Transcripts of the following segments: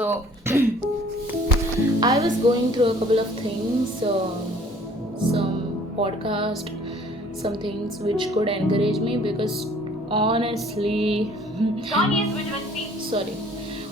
So I was going through a couple of things, some podcast, some things which could encourage me because honestly, sorry,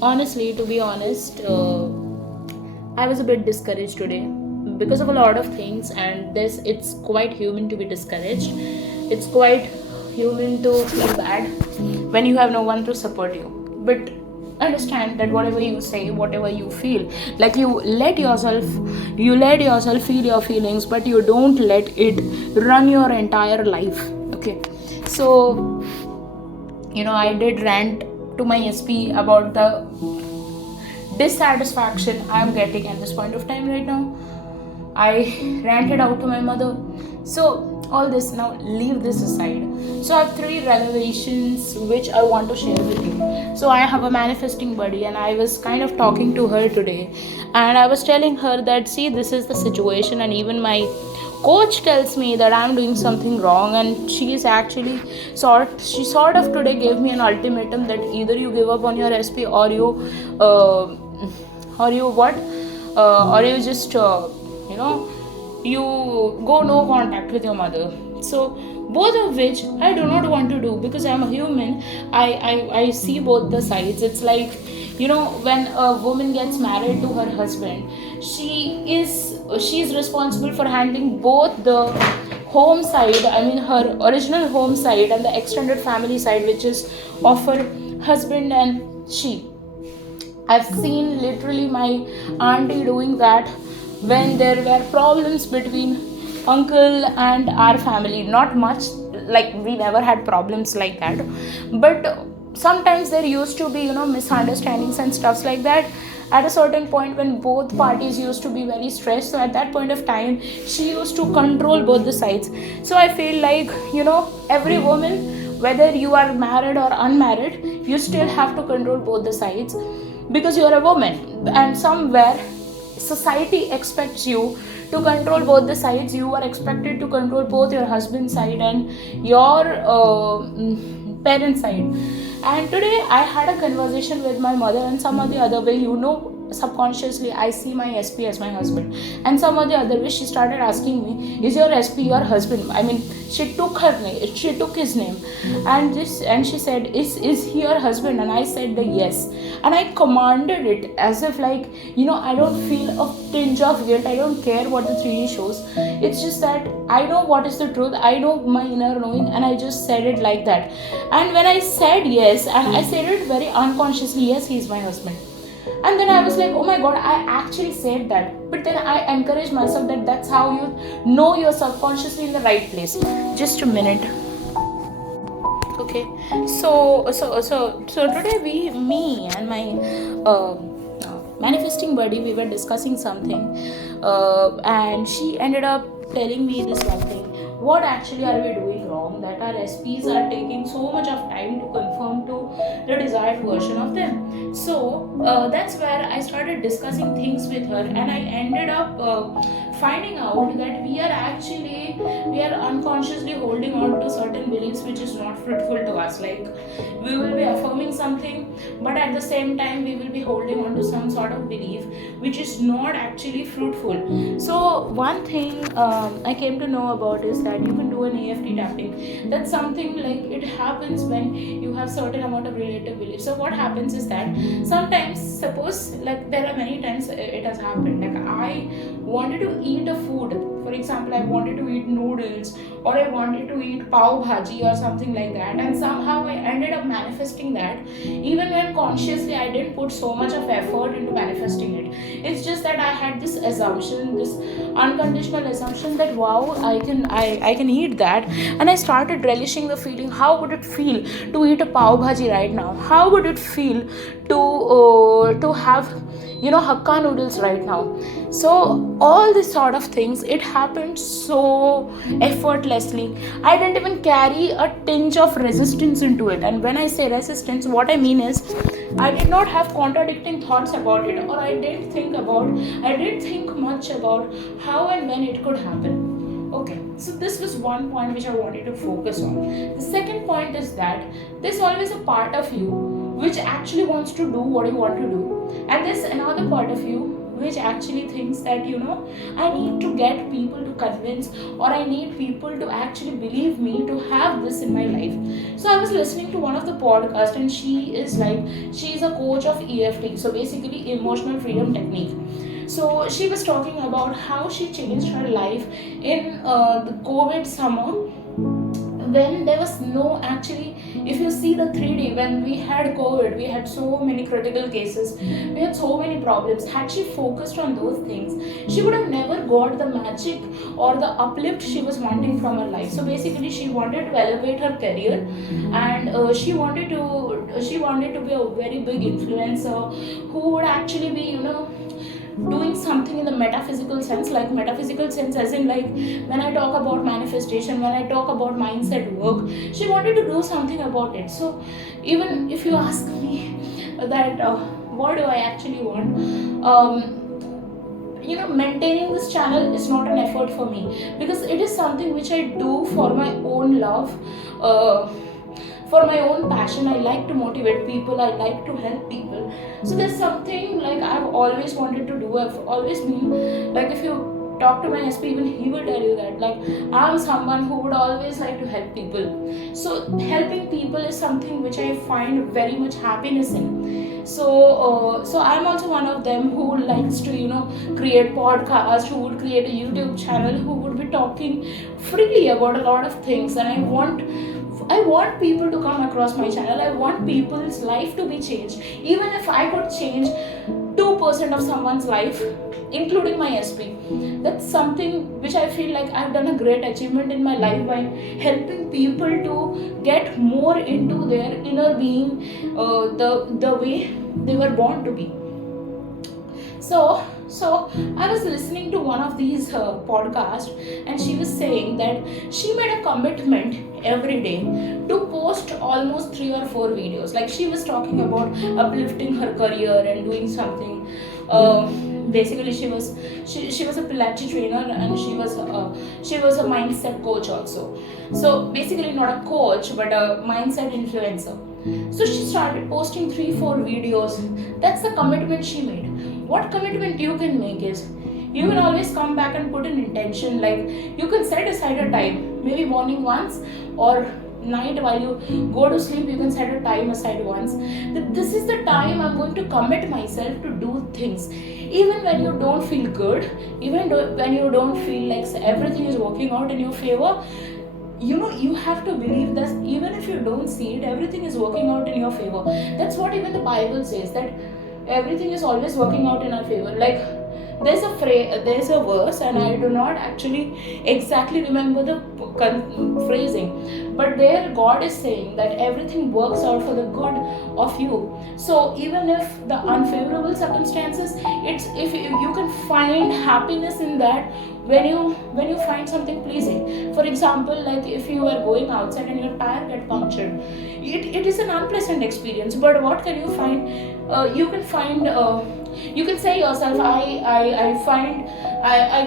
honestly, to be honest, I was a bit discouraged today because of a lot of things, and this it's quite human to be discouraged. It's quite human to feel bad when you have no one to support you. But understand that whatever you say, whatever you feel, like you let yourself feel your feelings, but you don't let it run your entire life. Okay, so I did rant to my SP about the dissatisfaction I'm getting at this point of time right now. I ranted out to my mother. So, all this now, leave this aside. So, I have three revelations which I want to share with you. So, I have a manifesting buddy, and I was kind of talking to her today, and I was telling her that, see, this is the situation, and even my coach tells me that I'm doing something wrong, and she is actually she sort of today gave me an ultimatum that either you give up on your SP uh, or you what or you just you know you go no contact with your mother. So both of which I do not want to do because I'm a human. I see both the sides. It's like, when a woman gets married to her husband, she's responsible for handling both the home side, I mean her original home side, and the extended family side, which is of her husband and she. I've seen literally my auntie doing that when there were problems between uncle and our family. Not much, like we never had problems like that, but sometimes there used to be, misunderstandings and stuffs like that. At a certain point, when both parties used to be very stressed, so at that point of time, she used to control both the sides. So I feel like, every woman, whether you are married or unmarried, you still have to control both the sides because you're a woman, and somewhere society expects you to control both the sides. You are expected to control both your husband's side and your parents side. And today I had a conversation with my mother, and some of the other way, subconsciously I see my SP as my husband, and some of the other way she started asking me, is your SP your husband? I mean, she took his name, and she said, is he your husband? And I said the yes, and I commanded it as if, like, I don't feel a tinge of guilt. I don't care what the 3D shows. It's just that I know what is the truth. I know my inner knowing, and I just said it like that. And when I said yes, and I said it very unconsciously, yes, he's my husband. And then I was like, oh my god, I actually said that. But then I encouraged myself that that's how you know you're subconsciously in the right place. Just a minute. Okay, so today me and my manifesting buddy, we were discussing something, and she ended up telling me this one thing: what actually are we doing wrong that our SPs are taking so much of time to conform to the desired version of them? So that's where I started discussing things with her, and I ended up finding out that we are unconsciously holding on to certain beliefs which is not fruitful to us. Like, we will be affirming something, but at the same time we will be holding on to some sort of belief which is not actually fruitful. So one thing I came to know about is that you can do an EFT tapping. That's something like it happens when you have certain amount of relative beliefs. So what happens is that sometimes, suppose, like, there are many times it has happened, like I wanted to eat a food. For example, I wanted to eat noodles, or I wanted to eat pav bhaji or something like that, and somehow I ended up manifesting that, even when consciously I didn't put so much of effort into manifesting it. It's just that I had this assumption, this unconditional assumption that wow, I can eat that, and I started relishing the feeling. How would it feel to eat a pav bhaji right now? How would it feel to have hakka noodles right now? So all this sort of things, it happened so effortlessly. I didn't even carry a tinge of resistance into it. And when I say resistance, what I mean is, I did not have contradicting thoughts about it, or I didn't think much about how and when it could happen. Okay, so this was one point which I wanted to focus on. The second point is that there's always a part of you which actually wants to do what you want to do, And there's another part of you which actually thinks that, I need to get people to convince, or I need people to actually believe me to have this in my life. So I was listening to one of the podcast, and she's a coach of EFT, so basically emotional freedom technique. So she was talking about how she changed her life in the COVID summer, when there was no, actually, if you see the 3D, when we had COVID, we had so many critical cases, we had so many problems. Had she focused on those things, she would have never got the magic or the uplift she was wanting from her life. So basically she wanted to elevate her career, and she wanted to be a very big influencer who would actually be, doing something in the metaphysical sense. Like metaphysical sense as in, like, when I talk about manifestation, when I talk about mindset work, she wanted to do something about it. So even if you ask me that what do I actually want, maintaining this channel is not an effort for me, because it is something which I do for my own love, for my own passion. I like to motivate people, I like to help people. So there's something like I've always wanted to do. I've always been like, if you talk to my SP, even he will tell you that, like, I'm someone who would always like to help people. So helping people is something which I find very much happiness in. So I'm also one of them who likes to, create podcasts, who would create a YouTube channel, who would be talking freely about a lot of things. And I want people to come across my channel. I want people's life to be changed. Even if I could change 2% of someone's life, including my SP, that's something which I feel like I've done a great achievement in my life, by helping people to get more into their inner being, the way they were born to be. So I was listening to one of these podcasts, and she was saying that she made a commitment every day to post almost 3 or 4 videos. Like, she was talking about uplifting her career and doing something. Basically, she was a Pilates trainer, and she was a mindset coach also. So basically, not a coach but a mindset influencer. So she started posting 3-4 videos. That's the commitment she made. What commitment you can make is, you can always come back and put an intention. Like, you can set aside a time, maybe morning once, or night while you go to sleep, you can set a time aside once, that this is the time I'm going to commit myself to do things. Even when you don't feel good, when you don't feel like everything is working out in your favor, you have to believe that even if you don't see it, everything is working out in your favor. That's what even the Bible says, that everything is always working out in our favor. Like, there's a verse, and I do not actually exactly remember the phrasing, but there God is saying that everything works out for the good of you. So even if the unfavorable circumstances, it's, if you can find happiness in that, when you find something pleasing. For example, like, if you are going outside and your tire get punctured, it is an unpleasant experience, but what can you find? You can say yourself, I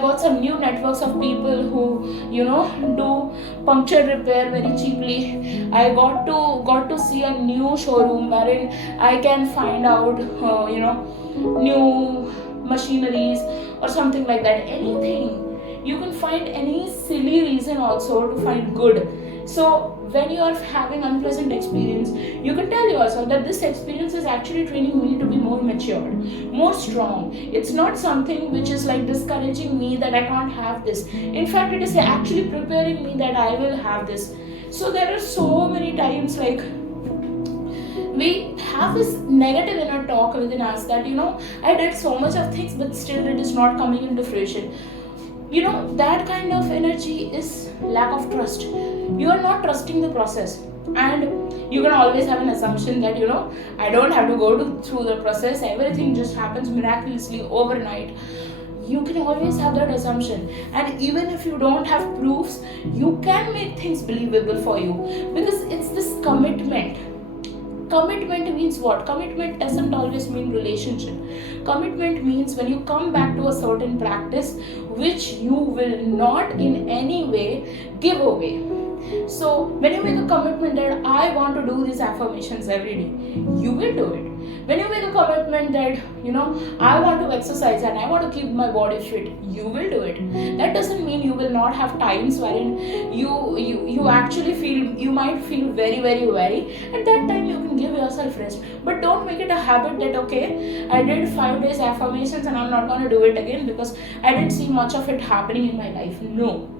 got some new networks of people who do puncture repair very cheaply. I got to see a new showroom wherein I can find out new machineries or something like that. Anything, you can find any silly reason also to find good. So when you are having unpleasant experience, you can tell yourself that this experience is actually training me to be more matured, more strong. It's not something which is like discouraging me that I can't have this. In fact, it is actually preparing me that I will have this. So there are so many times, like, we have this negative inner talk within us that, I did so much of things, but still it is not coming into fruition. That kind of energy is lack of trust. You are not trusting the process, and you can always have an assumption that, I don't have to go through the process, everything just happens miraculously overnight. You can always have that assumption, and even if you don't have proofs, you can make things believable for you, because it's this commitment. Commitment means what? Commitment doesn't always mean relationship. Commitment means when you come back to a certain practice which you will not in any way give away. So when you make a commitment that I want to do these affirmations every day, you will do it. When you make a commitment that, I want to exercise and I want to keep my body fit, you will do it. That doesn't mean you will not have times wherein you actually feel, you might feel very very very. At that time you can give yourself rest, but don't make it a habit that, okay, I did 5 days affirmations and I'm not going to do it again because I didn't see much of it happening in my life. No,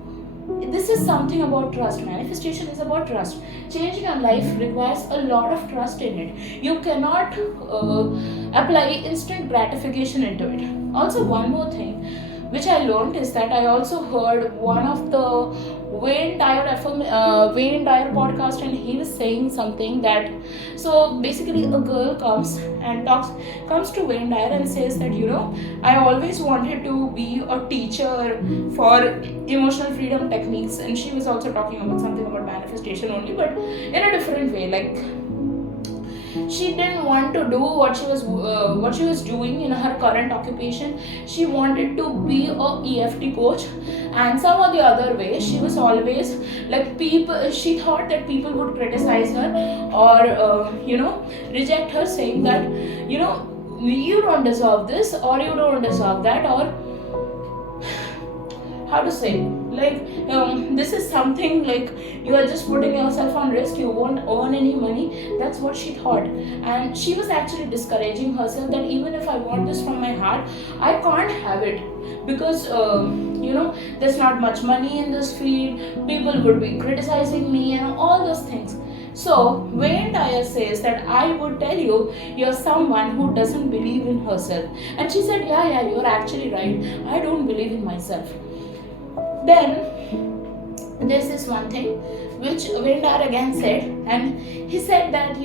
this is something about trust. Manifestation is about trust. Changing your life requires a lot of trust in it. You cannot apply instant gratification into it. Also, one more thing which I learned is that I also heard one of the Wayne Dyer podcast, and he was saying something that, so basically a girl comes to Wayne Dyer and says that, I always wanted to be a teacher for emotional freedom techniques, and she was also talking about something about manifestation only, but in a different way. Like, she didn't want to do what she was doing in her current occupation. She wanted to be a EFT coach, and some or the other way she was always like, people, she thought that people would criticize her or reject her, saying that, you don't deserve this, or you don't deserve that, or how to say, like, this is something like, you are just putting yourself on risk, you won't earn any money. That's what she thought, and she was actually discouraging herself that even if I want this from my heart, I can't have it because there's not much money in this field, people would be criticizing me and all those things. So Wayne Dyer says that, I would tell you, you're someone who doesn't believe in herself. And she said, yeah, you're actually right, I don't believe in myself. Then there's this one thing which Wayne Dyer again said, and he said that,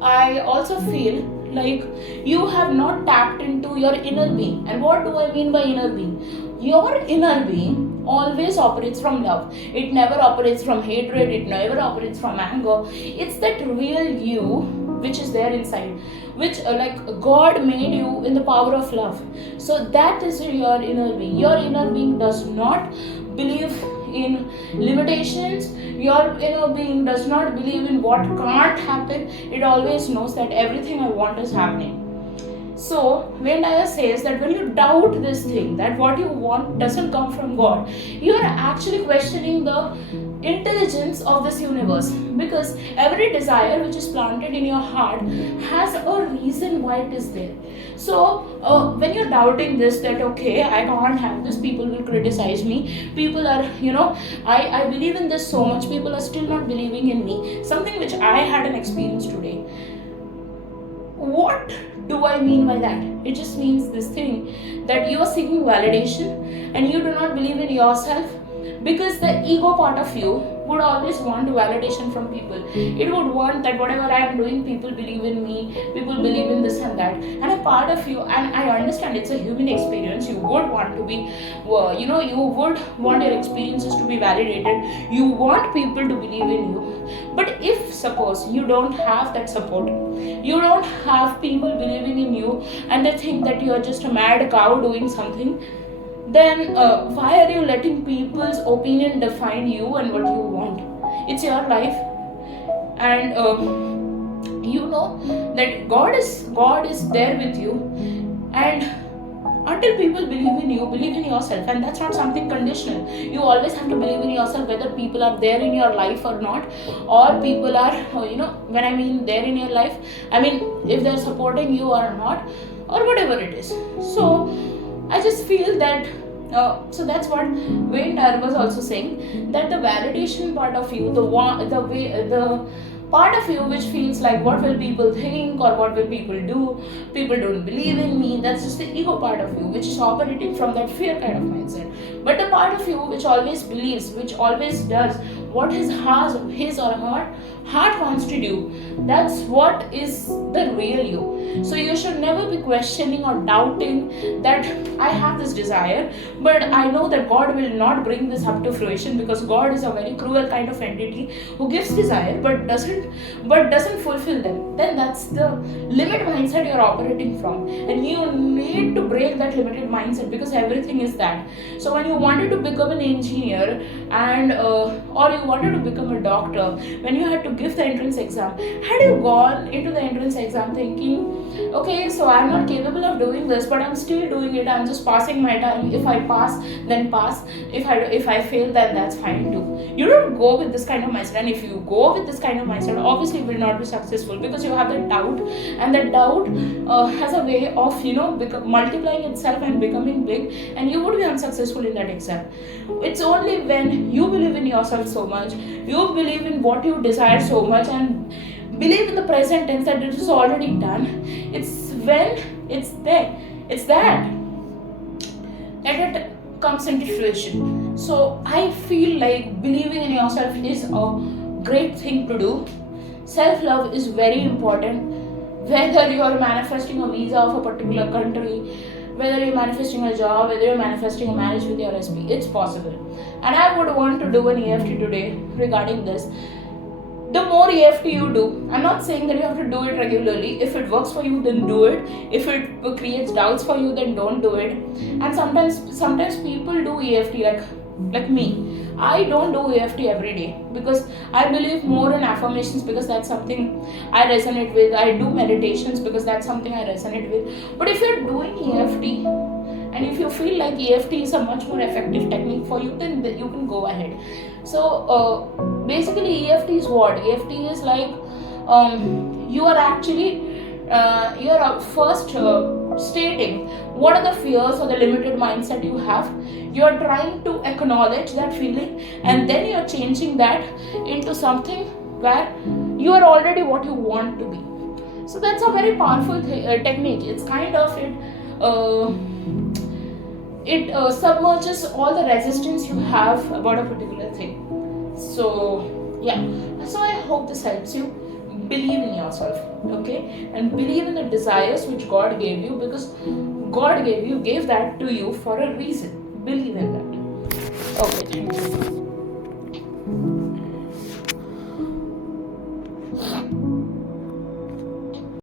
I also feel like you have not tapped into your inner being. And what do I mean by inner being? Your inner being always operates from love. It never operates from hatred, it never operates from anger. It's that real you which is there inside, which like God made you in the power of love. So that is your inner being. Your inner being does not believe in limitations. Your inner being does not believe in what can't happen. It always knows that everything I want is happening. So Wayne Dyer says that when you doubt this thing, that what you want doesn't come from God, you are actually questioning the intelligence of this universe, because every desire which is planted in your heart has a reason why it is there. So when you're doubting this, that, okay, I can't have this, people will criticize me, people are, I believe in this so much, people are still not believing in me, something which I had an experience today. What do I mean by that? It just means this thing that you are seeking validation and you do not believe in yourself, because the ego part of you would always want validation from people. It would want that whatever I am doing, people believe in me, people believe in this and that. And a part of you, and I understand it's a human experience, you would want to be, you would want your experiences to be validated, you want people to believe in you. But if suppose you don't have that support, you don't have people believing in you, and they think that you are just a mad cow doing something, then why are you letting people's opinion define you and what you want? It's your life, and you know that God is there with you, and until people believe in you, believe in yourself, and that's not something conditional. You always have to believe in yourself, whether people are there in your life or not, or people are, when I mean there in your life, I mean if they're supporting you or not, or whatever it is. So I just feel that, so that's what Wayne Dyer was also saying, that the validation part of you, the part of you which feels like what will people think or what will people do, people don't believe in me, that's just the ego part of you which is operating from that fear kind of mindset. But the part of you which always believes, which always does what his or her heart wants to do, that's what is the real you. So you should never be questioning or doubting that I have this desire, but I know that God will not bring this up to fruition, because God is a very cruel kind of entity who gives desire but doesn't fulfill them. Then that's the limit mindset you're operating from, and you need to break that limited mindset, because everything is that. So when you wanted to become an engineer, and or you wanted to become a doctor, when you had to give the entrance exam, had you gone into the entrance exam thinking, okay, so I'm not capable of doing this, but I'm still doing it, I'm just passing my time, if I pass then pass, if I fail then that's fine too. You don't go with this kind of mindset. And if you go with this kind of mindset, obviously you will not be successful, because you have that doubt, and that doubt has a way of multiplying itself and becoming big, and you would be unsuccessful in that exam. It's only when you believe in yourself so much, you believe in what you desire so much, and believe in the present tense that it is already done. It's when it's there, it's that it comes into fruition. So I feel like believing in yourself is a great thing to do. Self-love is very important. Whether you are manifesting a visa of a particular country, whether you're manifesting a job, whether you're manifesting a marriage with your SP, it's possible. And I would want to do an EFT today regarding this. The more EFT you do, I'm not saying that you have to do it regularly. If it works for you, then do it. If it creates doubts for you, then don't do it. And sometimes people do EFT like me. I don't do EFT every day, because I believe more in affirmations, because that's something I resonate with. I do meditations because that's something I resonate with. But if you're doing EFT, and if you feel like EFT is a much more effective technique for you, then you can go ahead. So basically EFT is what? EFT is like you are actually you're first stating what are the fears or the limited mindset you have. You're trying to acknowledge that feeling, and then you're changing that into something where you are already what you want to be. So that's a very powerful technique. It's kind of it submerges all the resistance you have about a particular thing. So yeah, so I hope this helps you. Believe in yourself, okay, and believe in the desires which God gave you, because God gave that to you for a reason. Believe in that. Okay, thank you.